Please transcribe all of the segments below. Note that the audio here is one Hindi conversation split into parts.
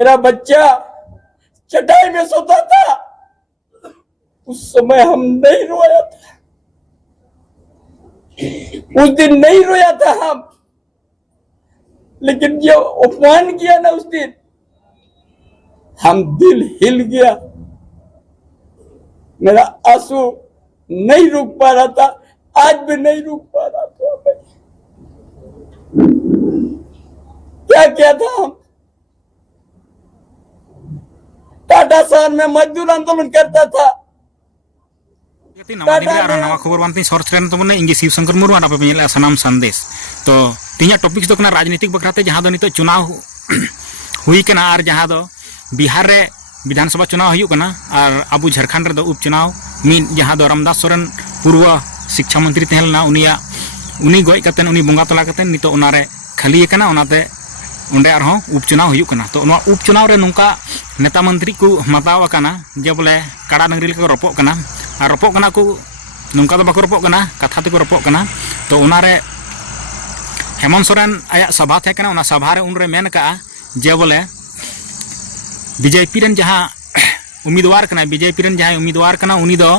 मेरा बच्चा चटाई में सोता था, उस समय हम नहीं रोया था, उस दिन नहीं रोया था हम, लेकिन जो अपमान किया ना उस दिन, हम दिल हिल गया, मेरा आंसू नहीं रुक पा रहा था, आज भी नहीं रुक पा रहा था। क्या किया था हम? टाटा शहर में मजदूर आंदोलन करता था। नवा खबर बांती सोर्स रेन तबने इंगे शिवशंकर मुर्मू आप पे सनाम संदेश तो तीन टॉपिक्स दो राजनीतिक बखराते जहां दो नितो चुनाव हुई कना और जहां दो बिहार रे विधानसभा चुनाव हुई कना और अबू झारखंड रे दो उपचुनाव मिन जहां दो रामदास सोरेन पूर्व शिक्षा मंत्री तहलना उनी गoj कतेन उनी बंगा तला कतेन नितो उनारे खाली कना उनाते उंडे आरहों उपचुनाव हुई कना तो उना उपचुनाव रे नुका नेता मंत्री को मताव कना जे बोले काड़ा नंगरी को रोपो कना और रोपो कना को नुका तो बाको रोपो कना कथा ते को रोपो कना तो उनारे हेमंत सोरेन आया सभा थे कना उना सभा रे उनरे मेन का जे बोले बीजेपी रन जहां उम्मीदवार कना बीजेपी रन जहां उम्मीदवार कना उनी दो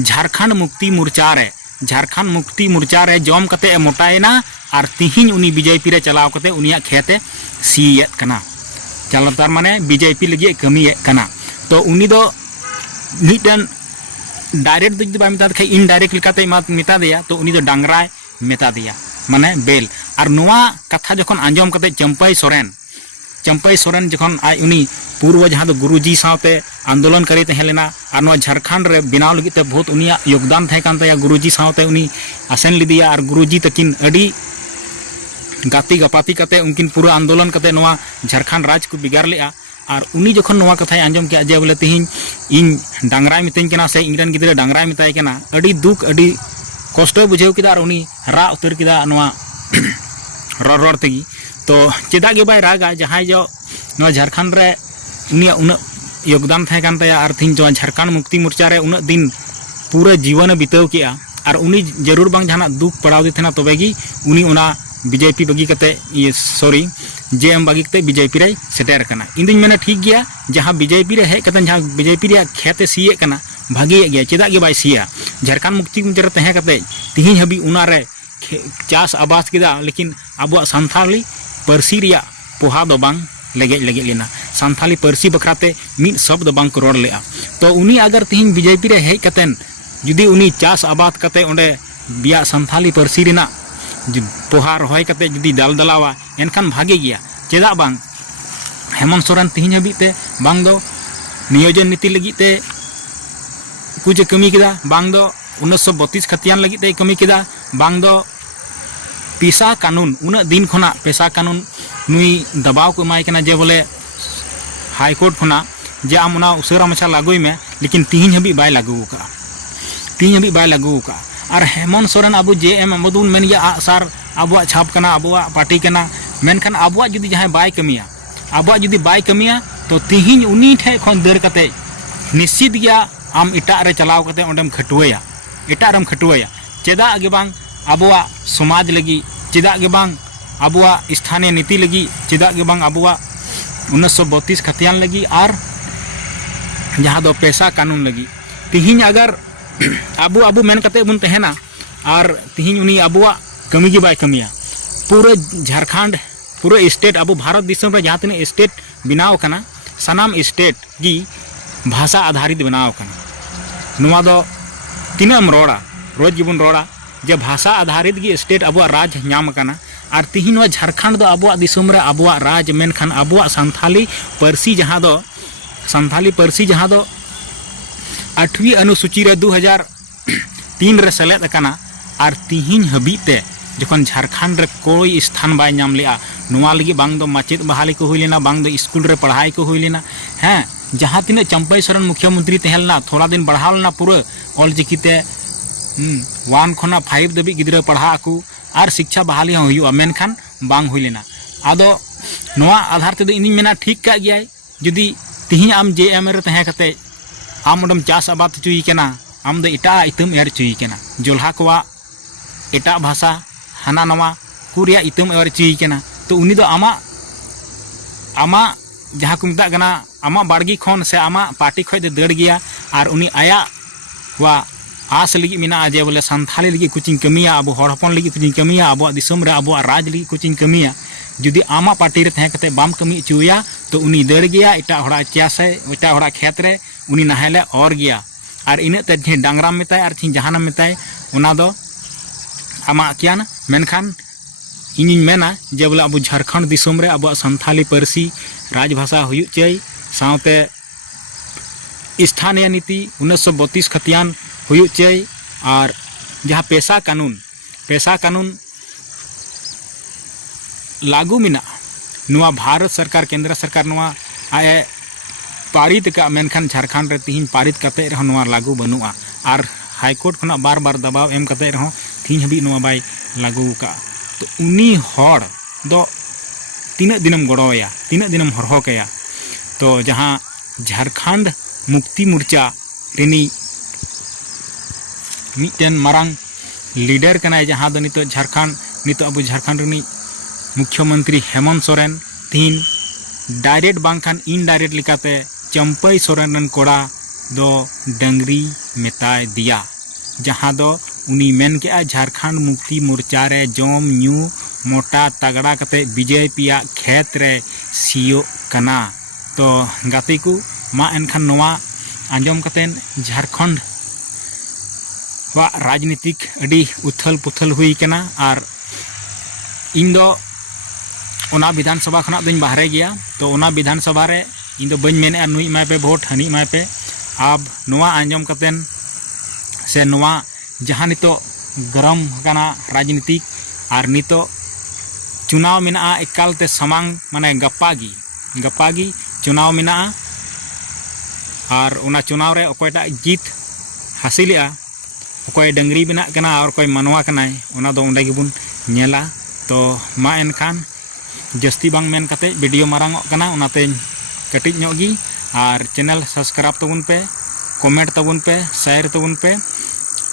झारखंड मुक्ति मोर्चा रे जम कते मोटायना और तिहिन उनी बीजेपी रे चलाव कते उनिया खेते सीएत कना चल तार माने बीजेपी लगी कमी कना तो उनी दो मिटन डायरेक्ट दो बा मिता खे इनडायरेक्ट लेकाते मिता दिया तो उनी दो डांगराय मेता दिया माने बेल और नोआ कथा जखन आंजम कते चंपई सोरेन जखन आई उनी पूर्व जहां दो गुरुजी साथे आंदोलन करी तहेलेना और नोआ झारखंड रे बिनाव लगी ते बहुत उनिया योगदान थे कान तया गुरुजी साथे उनी आसेन लिदिया और गुरुजी तकिन अडी गाती गपाती कते उनकिन पूरा आंदोलन कते नोआ झारखंड राज को बिगाड़ लेआ और उनी जखन नोआ कथाय आंजम के जे बोले तिहिन इन डांगराय मितኝ केना से इंगरन गिदरे डांगराय मिताय केना अडी दुख अडी कष्ट बुझेव किदा और उनी रा उतर किदा नोआ रोर तेगी तो चेदा के बाय रागा जहां जो नोआ झारखंड रे उनिया उन योगदान थे कान तया और थिन जो झारखंड मुक्ति मोर्चा रे उन दिन पूरा जीवन बिताव किया और उनी जरूर बांग जहां दुख पड़ाव दी थेना तबेगी उनी उना बीजेपी बगी कते ये सॉरी जेएम बगी कते बीजेपी रे सेटर कना इंदिन मेना ठीक गया जहां बीजेपी रे हे कतन जहां बीजेपी रे खेते सीए कना भागी गया चेदा के बाय सिया झारखंड मुक्ति मोर्चा तहे कते तिहिन हबी उना रे चास आबाद किदा लेकिन अब संथाली परसी रिया पोहा दो बांग लगे लेना संथाली परसी बखराते मिद शब्द बांग को रोड लेआ तो उनी अगर तिहिन बीजेपी रे हे कतेन जुदी उनी चास आबाद कते ओंडे बिया संथाली परसी रिना पोहा रहोय कते जुदी दाल दलावा एनखान भागे गया चेदा बांग हेमंत सोरेन तिहिन हबीते बांग दो नियोजन नीति लगिते कुछ कमी किदा बांग दो 1932 खतियान लगिते कमी किदा बांग दो पेशा कानून उन दिन खना पेशा कानून नुई दबाव को एमाय कना जे बोले हाईकोर्ट खना जे आम उना उसरा मछा लागुई में लेकिन तिहिन हबी बाय लागू का और हेमंत सोरेन अब जे एम मदुन मेन या आसार अब छाप कना अब पार्टी कना मेनखान अब जुदी जहां बाय कमिया अब जुदी बाय कमिया तो तिहिन उनी ठे खन दर कते निश्चित गया आम इटा रे चलाव कते ओंडेम खटुएया इटा रम खटुएया चेदा गे बांग अबुआ समाज लगी चेदा गे बांग अबुआ स्थानीय नीति लगी चेदा गे बांग अबुआ 1932 खतियान लगी और जहां दो पैसा कानून लगी तिहिन अगर अबु मेन कते बुन तहेना और तिहिन उनी अबुआ कमी गे बाय कमिया पूरे झारखंड पूरे स्टेट अब भारत दिसम रे जहां तने स्टेट बनाव कना सनाम स्टेट की भाषा आधारित बनाव कना नुआ दो तिनम रोड़ा रोज जीवन रोड़ा जे भाषा आधारित की स्टेट अब राज नाम कना और तिहिन झारखंड दो अब दिसम रे अब राज मेनखान अब संथाली परसी जहां दो 8वीं अनुसूची रे 2003 रे सेलेद कना और तिहिन हबीते जखन झारखंड रे कोई स्थान बाय नाम लिया नुआ लगी बांग दो माचित बहाली को हुई लेना बांग दो स्कूल रे पढ़ाई को हुई लेना हैं जहां तिने चंपई सोरेन मुख्यमंत्री तहेलना थोड़ा दिन बढ़ाव लेना पूरा ऑलचिकीते 1 खना 5 दबी गिद्रा पढ़ा को और शिक्षा बहाली हुआ मेनखान बांग हुई लेना आदो नोआ आधार ते इन मेना ठीक का गया जुदी तिहिन आम जेएम रे तहे कते आम ओडम चास आबाद चुई केना आम दो इटा इतम एर चुई केना जोल्हा कोवा एटा भाषा हाना नवा कुरिया इतम एर चुई केना तो उनी दो आमा जहाँ को मिता कना आमा बाड़गी खन से आमा पार्टी खो दे दड़ गया और उनी आया वा आस लगी मिना जे बोले संथाली लगी कुछ कमिया अब हड़पन लगी कुछ कमिया अब दिसम रे अब राज लगी कुछ कमिया जुदी आमा पार्टी रे तहे कते बाम कमी चुया तो उनी दड़ गया इटा हड़ा चासे इटा हड़ा खेत रे उनी नाहेले और गया और इने ते डांगरा मेताय और थी जहाना मेताय उना दो आमा किया ना मेनखान इनिन मेना जे बोले अब झारखंड दिसम रे अब संथाली पारसी राजभाषा हुयु चाय साउते स्थानीय नीति 1932 खतियान हुयु चाय और जहाँ पैसा कानून लागू मिना नुआ भारत सरकार केंद्र सरकार नुआ आए पारित का मेनखान झारखंड रे तिहिन पारित कते रह नुआ लागू बनुआ और हाईकोर्ट खना बार बार दबाव एम कते रह तिहिन हबी नुआ बाय लागू का तो उनी हड़ दो तीना दिनम गड़ोया तीना दिनम हरहो कया तो जहाँ झारखंड मुक्ति मोर्चा रेनी मिटन मारांग लीडर कनाय जहाँ दो नितो झारखंड नितो अब झारखंड रेनी मुख्यमंत्री हेमंत सोरेन तीन डायरेक्ट बांखान इनडायरेक्ट लिकाते चंपई सोरेन रन कोड़ा दो डंगरी मेताय दिया जहाँ दो उनी मेन के झारखंड मुक्ति मोर्चा रे जम न्यू मोटा तगड़ा कते बीजेपी खेत रे सियो कना तो गाते को मा एनखान नोवा आंजम कतेन झारखंड वा राजनीतिक अडी उथल पुथल हुई कना और इन दो ओना विधानसभा खना दिन बाहरे गया तो ओना विधानसभा रे इन दो बन मेने नुई माय पे वोट हनी माय पे अब नोवा आंजम कतेन से नोवा जहाँ नितो गरम कना राजनीतिक और नितो चुनाव मिना एकालते समांग माने गप्पागी चुनाव मिना और उना चुनाव रे अकोयटा जीत हासिलिया अकोय डंगरी बिना कना और कोई मनवा कनाय उना दो उंडे गिबुन नेला तो मा एनखान जस्ती बांग मेन कते वीडियो मारांग कना उनाते कटिज ᱧᱚᱜ और चैनल सब्सक्राइब तबुन पे कमेंट तबुन पे शेयर तबुन पे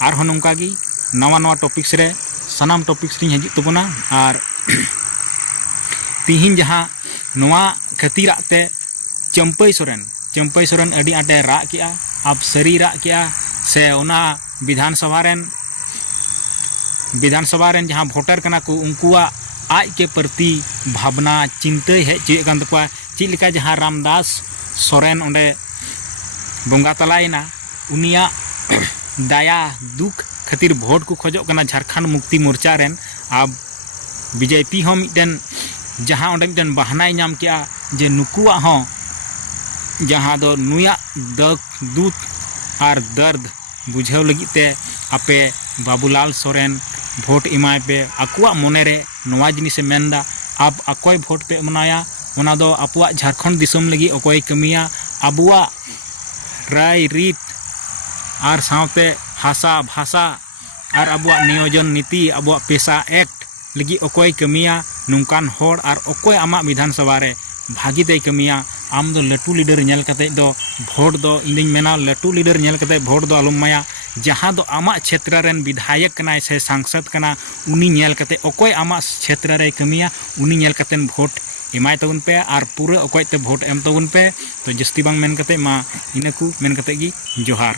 और नौका गी नवा नवा टॉपिक्स रे सनाम टॉपिक्स री हजित तबुना और तिहिन जहाँ नवा खतीराते चंपई सोरेन अडी आटे राग किया अब सरी राग किया से ओना विधानसभा रेन जहाँ वोटर कना को उनकुआ आज के प्रति भावना चिंता है चेक कान तकवा चिलिका जहाँ रामदास सोरेन ओंडे बंगा तलायना उनिया दाया दुख खातिर भोट को खोजो कना झारखंड मुक्ति मोर्चा रेन अब बीजेपी हो मिटन जहाँ ओंडे मिटन बहानाय नाम किया जे नुकुआ हो जहाँ दो नुया दुख और दर्द बुझाव लगिते आपे बाबूलाल सोरेन भोट इमाय पे आकुआ मोने रे नवा जिनिस मेनदा अब अकोय भोट पे मनाया ओना दो आपुआ झारखंड दिसम लगी अकोय कमिया आबुआ राय रीत और सावते हासा भाषा और आबुआ नियोजन नीति आबुआ पेशा एक्ट लगी अकोय कमिया नौकान होड़ और अकोय आमा विधानसभा रे भागी दे कमिया आम दो लटू लीडर नेल कते दो भोट दो इंदिन मेना लटू लीडर नेल कते भोट दो आलुम माया जहाँ दो आमा क्षेत्र रेन विधायक कना से सांसद कना उनी नेल कते अकोय आमा क्षेत्र रे कमिया उनी नेल कते भोट एमाय तबुन पे और पूरा अकोय ते भोट एम तबुन पे तो जस्ती बांग मेन कते मा इनकू मेन कते गी जोहार।